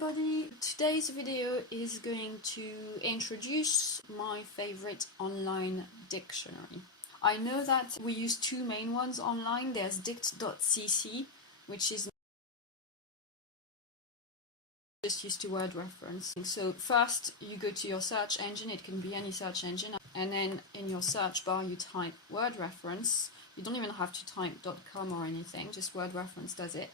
everybody! Today's video is going to introduce my favorite online dictionary. I know that we use two main ones online. There's dict.cc, which is just used to word reference. So first you go to your search engine, it can be any search engine, and then in your search bar you type word reference. You don't even have to type .com or anything, just word reference does it.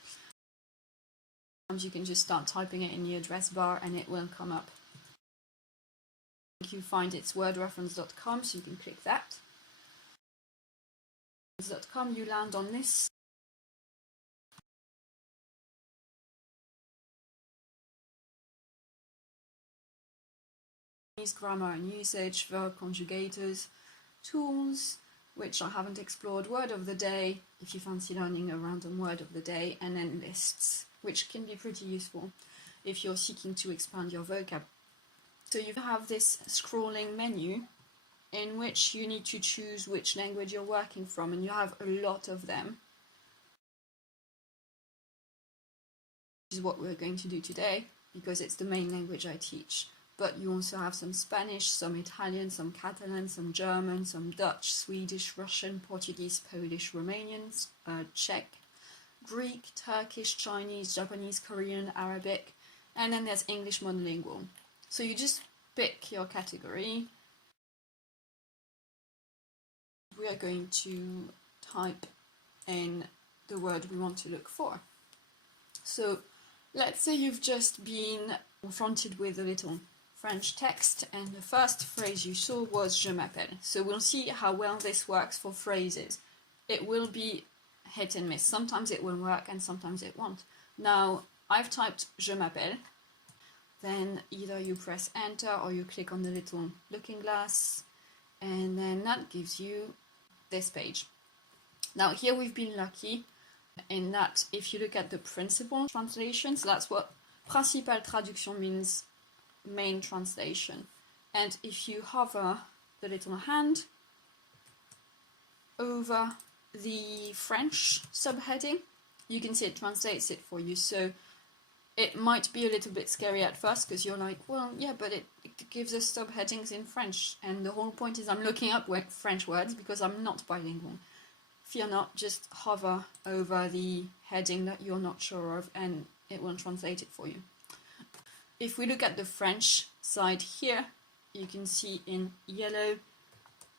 You can just start typing it in the address bar and it will come up. You find it's wordreference.com, so you can click that. .com, you land on this. Grammar and usage, verb conjugators, tools, which I haven't explored, word of the day, if you fancy learning a random word of the day, and then lists, which can be pretty useful if you're seeking to expand your vocab. So you have this scrolling menu in which you need to choose which language you're working from, and you have a lot of them. This is what we're going to do today, because it's the main language I teach. But you also have some Spanish, some Italian, some Catalan, some German, some Dutch, Swedish, Russian, Portuguese, Polish, Romanian, Czech, Greek, Turkish, Chinese, Japanese, Korean, Arabic, and then there's English monolingual. So you just pick your category. We are going to type in the word we want to look for. So let's say you've just been confronted with a little French text and the first phrase you saw was je m'appelle. So we'll see how well this works for phrases. It will be hit and miss. Sometimes it will work and sometimes it won't. Now I've typed je m'appelle. Then either you press enter or you click on the little looking glass, and then that gives you this page. Now here we've been lucky in that if you look at the principal translation, so that's what principale traduction means, main translation. And if you hover the little hand over the French subheading, you can see it translates it for you. So it might be a little bit scary at first because you're like, well, yeah, but it gives us subheadings in French. And the whole point is I'm looking up French words because I'm not bilingual. Fear not, just hover over the heading that you're not sure of and it will translate it for you. If we look at the French side here, you can see in yellow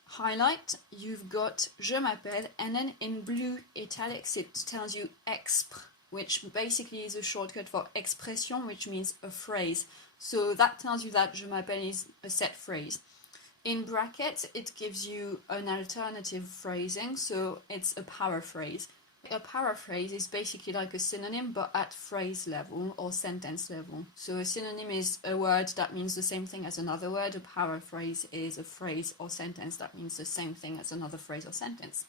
highlight, you've got je m'appelle, and then in blue italics it tells you expr, which basically is a shortcut for expression, which means a phrase. So that tells you that je m'appelle is a set phrase. In brackets, it gives you an alternative phrasing, so it's a paraphrase. A paraphrase is basically like a synonym, but at phrase level or sentence level. So a synonym is a word that means the same thing as another word. A paraphrase is a phrase or sentence that means the same thing as another phrase or sentence.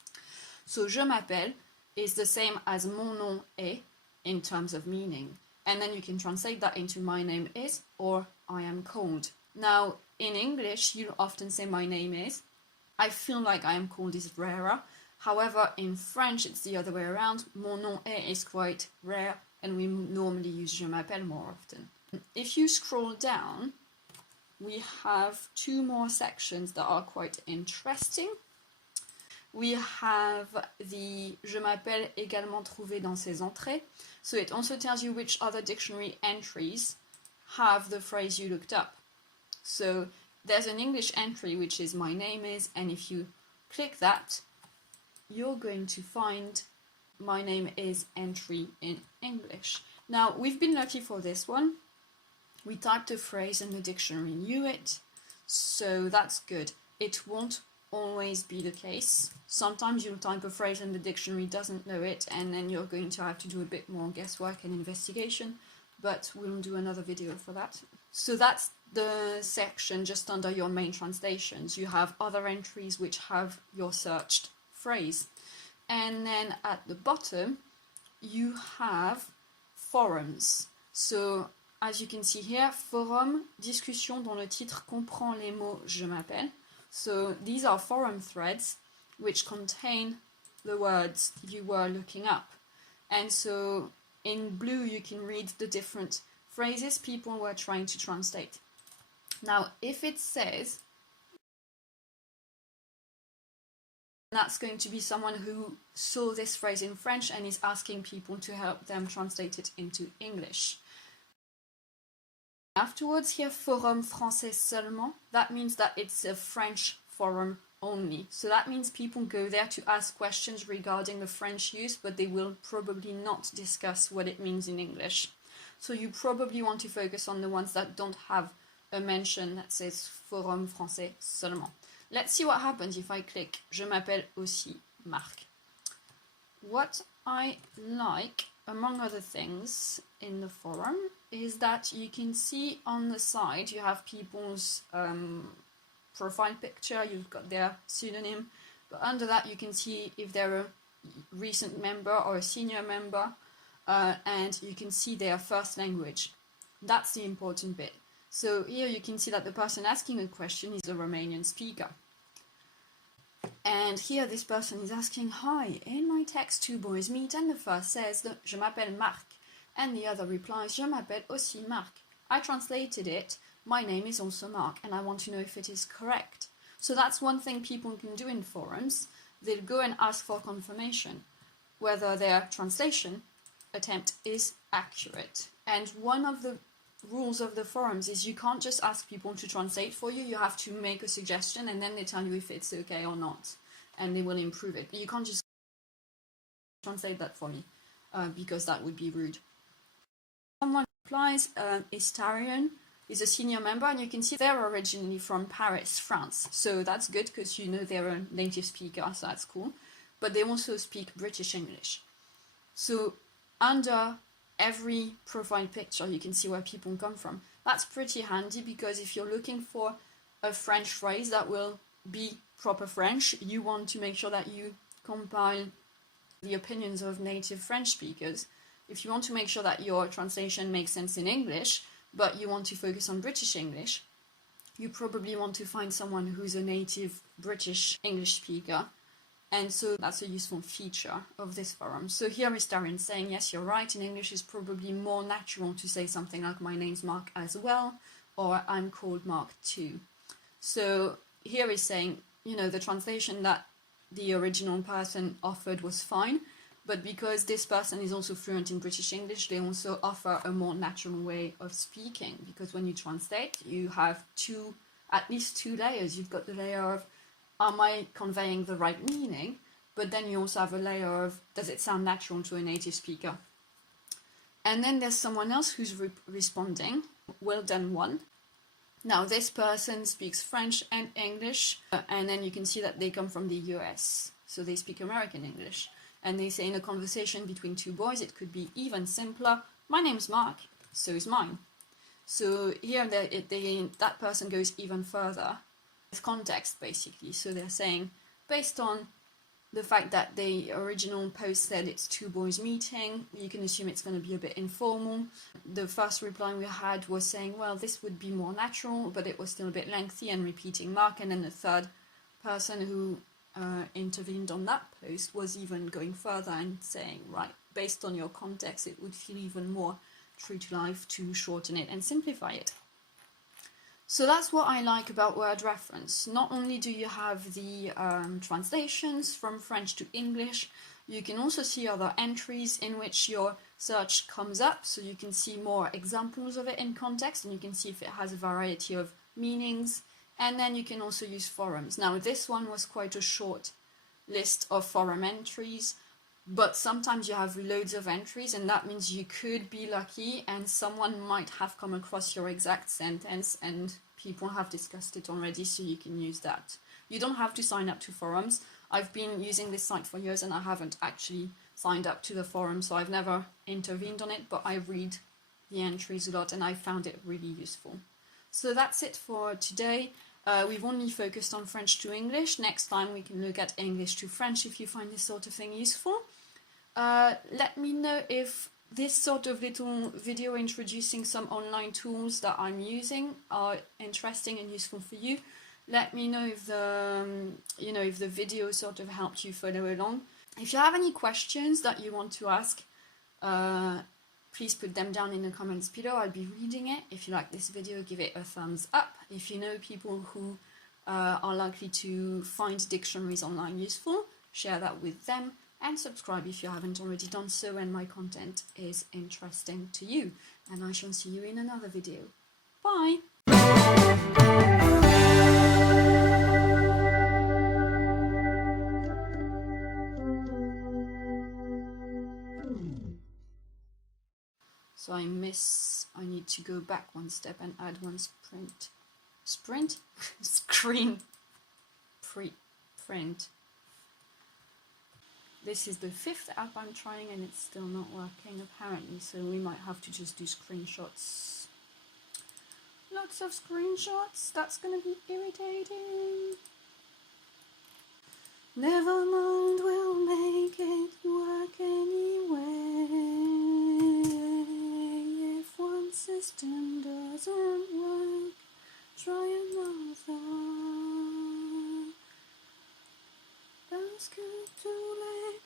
So je m'appelle is the same as mon nom est in terms of meaning. And then you can translate that into my name is or I am called. Now, in English, you'll often say my name is. I feel like I am called is rarer. However, in French, it's the other way around. Mon nom est is quite rare, and we normally use je m'appelle more often. If you scroll down, we have two more sections that are quite interesting. We have the je m'appelle également trouvé dans ses entrées. So it also tells you which other dictionary entries have the phrase you looked up. So there's an English entry which is my name is, and if you click that, you're going to find my name is entry in English. Now, we've been lucky for this one. We typed a phrase and the dictionary knew it, so that's good. It won't always be the case. Sometimes you'll type a phrase and the dictionary doesn't know it, and then you're going to have to do a bit more guesswork and investigation, but we'll do another video for that. So that's the section just under your main translations. You have other entries which have your searched phrase. And then at the bottom, you have forums. So, as you can see here, forum, discussion dont le titre comprend les mots je m'appelle. So, these are forum threads which contain the words you were looking up. And so, in blue, you can read the different phrases people were trying to translate. Now, if it says, that's going to be someone who saw this phrase in French and is asking people to help them translate it into English. Afterwards here, forum français seulement, that means that it's a French forum only. So that means people go there to ask questions regarding the French use, but they will probably not discuss what it means in English. So you probably want to focus on the ones that don't have a mention that says forum français seulement. Let's see what happens if I click Je m'appelle aussi Marc. What I like, among other things, in the forum is that you can see on the side you have people's profile picture, you've got their pseudonym, but under that you can see if they're a recent member or a senior member, and you can see their first language. That's the important bit. So here you can see that the person asking a question is a Romanian speaker. And here this person is asking, hi, in my text two boys meet, and the first says that Je m'appelle Marc, and the other replies, Je m'appelle aussi Marc. I translated it, my name is also Marc, and I want to know if it is correct. So that's one thing people can do in forums. They'll go and ask for confirmation, whether their translation attempt is accurate. And one of the rules of the forums is you can't just ask people to translate for you, you have to make a suggestion and then they tell you if it's okay or not, and they will improve it. But you can't just translate that for me, because that would be rude. Someone replies, Istarion is a senior member, and you can see they're originally from Paris, France. So that's good because you know they're a native speaker, so that's cool. But they also speak British English. So under every profile picture you can see where people come from. That's pretty handy because if you're looking for a French phrase that will be proper French, you want to make sure that you compile the opinions of native French speakers. If you want to make sure that your translation makes sense in English, but you want to focus on British English, you probably want to find someone who's a native British English speaker. And so that's a useful feature of this forum. So here is Darren saying, yes, you're right, in English it's probably more natural to say something like my name's Mark as well, or I'm called Mark too. So here is saying, you know, the translation that the original person offered was fine, but because this person is also fluent in British English, they also offer a more natural way of speaking, because when you translate, you have at least two layers. You've got the layer of, am I conveying the right meaning? But then you also have a layer of, does it sound natural to a native speaker? And then there's someone else who's responding, well done one. Now this person speaks French and English, and then you can see that they come from the US, so they speak American English. And they say in a conversation between two boys, it could be even simpler, my name's Mark, so is mine. So here that person goes even further. It's context basically, so they're saying based on the fact that the original post said it's two boys meeting, you can assume it's going to be a bit informal. The first reply we had was saying, well, this would be more natural, but it was still a bit lengthy and repeating Mark. And then the third person who intervened on that post was even going further and saying, right, based on your context, it would feel even more true to life to shorten it and simplify it. So that's what I like about word reference. Not only do you have the translations from French to English, you can also see other entries in which your search comes up, so you can see more examples of it in context, and you can see if it has a variety of meanings, and then you can also use forums. Now this one was quite a short list of forum entries, but sometimes you have loads of entries, and that means you could be lucky and someone might have come across your exact sentence and people have discussed it already, so you can use that. You don't have to sign up to forums. I've been using this site for years and I haven't actually signed up to the forum, so I've never intervened on it, but I read the entries a lot and I found it really useful. So that's it for today. We've only focused on French to English. Next time we can look at English to French if you find this sort of thing useful. Let me know if this sort of little video introducing some online tools that I'm using are interesting and useful for you. Let me know if the video sort of helped you follow along. If you have any questions that you want to ask, please put them down in the comments below. I'll be reading it. If you like this video, give it a thumbs up. If you know people who are likely to find dictionaries online useful, share that with them, and subscribe if you haven't already done so and my content is interesting to you. And I shall see you in another video. Bye! So I need to go back one step and add one sprint, screen, print. This is the 5th app I'm trying and it's still not working apparently, so we might have to just do screenshots. Lots of screenshots, that's gonna be irritating. Never mind, we'll make it work anyway. If one system doesn't work, try another. That's good too late.